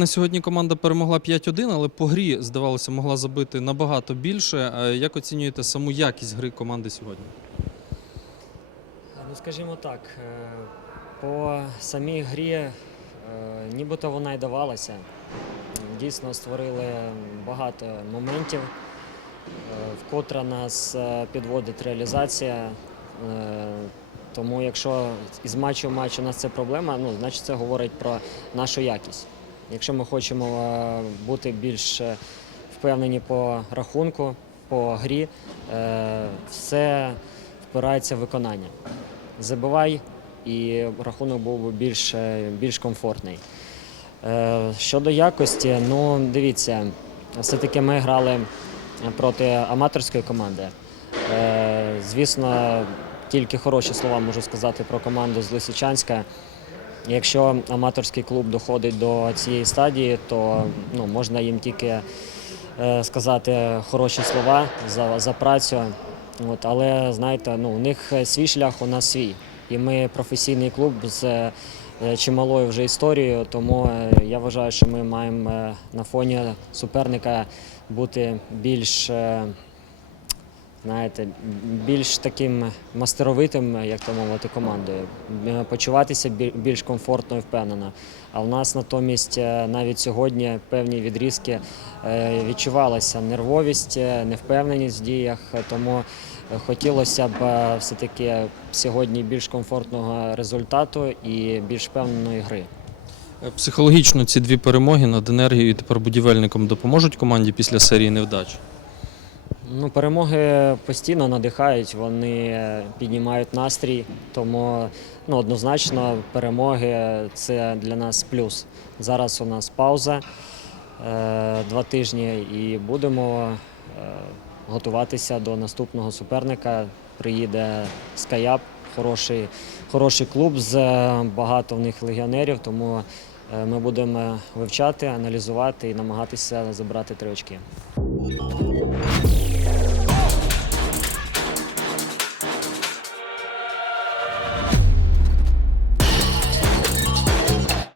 На сьогодні команда перемогла 5-1, але по грі, здавалося, могла забити набагато більше. Е, як оцінюєте саму якість гри команди сьогодні? Е, ну, Скажімо так, е, по самій грі нібито вона й давалася. Дійсно, створили багато моментів, вкотре нас підводить реалізація. Тому якщо із матчу в матч у нас це проблема, ну значить це говорить про нашу якість. Якщо ми хочемо е, бути більш е, впевнені по рахунку, по грі, е, все впирається в виконання. Забивай, і рахунок був би більш, більш комфортний. Щодо якості, ну дивіться, все-таки ми грали проти аматорської команди. Звісно, тільки хороші слова можу сказати про команду з Лисичанська. Якщо аматорський клуб доходить до цієї стадії, то ну, можна їм тільки е, сказати хороші слова за за працю. От, Але знаєте, ну, у них свій шлях, у нас свій. І ми професійний клуб з е, чималою вже історією, тому е, я вважаю, що ми маємо на фоні суперника бути більш знаєте, більш таким мастеровитим, як то мовити, командою, е, почуватися більш комфортно і впевнено. А в нас натомість е, навіть сьогодні певні відрізки е, відчувалася нервовість, невпевненість в діях, тому хотілося б все-таки сьогодні більш комфортного результату і більш впевненої гри. Психологічно ці дві перемоги над енергією і тепер будівельником допоможуть команді після серії невдач. Ну, Перемоги постійно надихають, вони піднімають настрій, тому ну, однозначно перемоги це для нас плюс. Зараз у нас пауза е, два тижні і будемо е, готуватися до наступного суперника. Приїде Скаяп, хороший, хороший клуб з е, багато в них легіонерів, тому ми будемо вивчати, аналізувати і намагатися забрати три очки.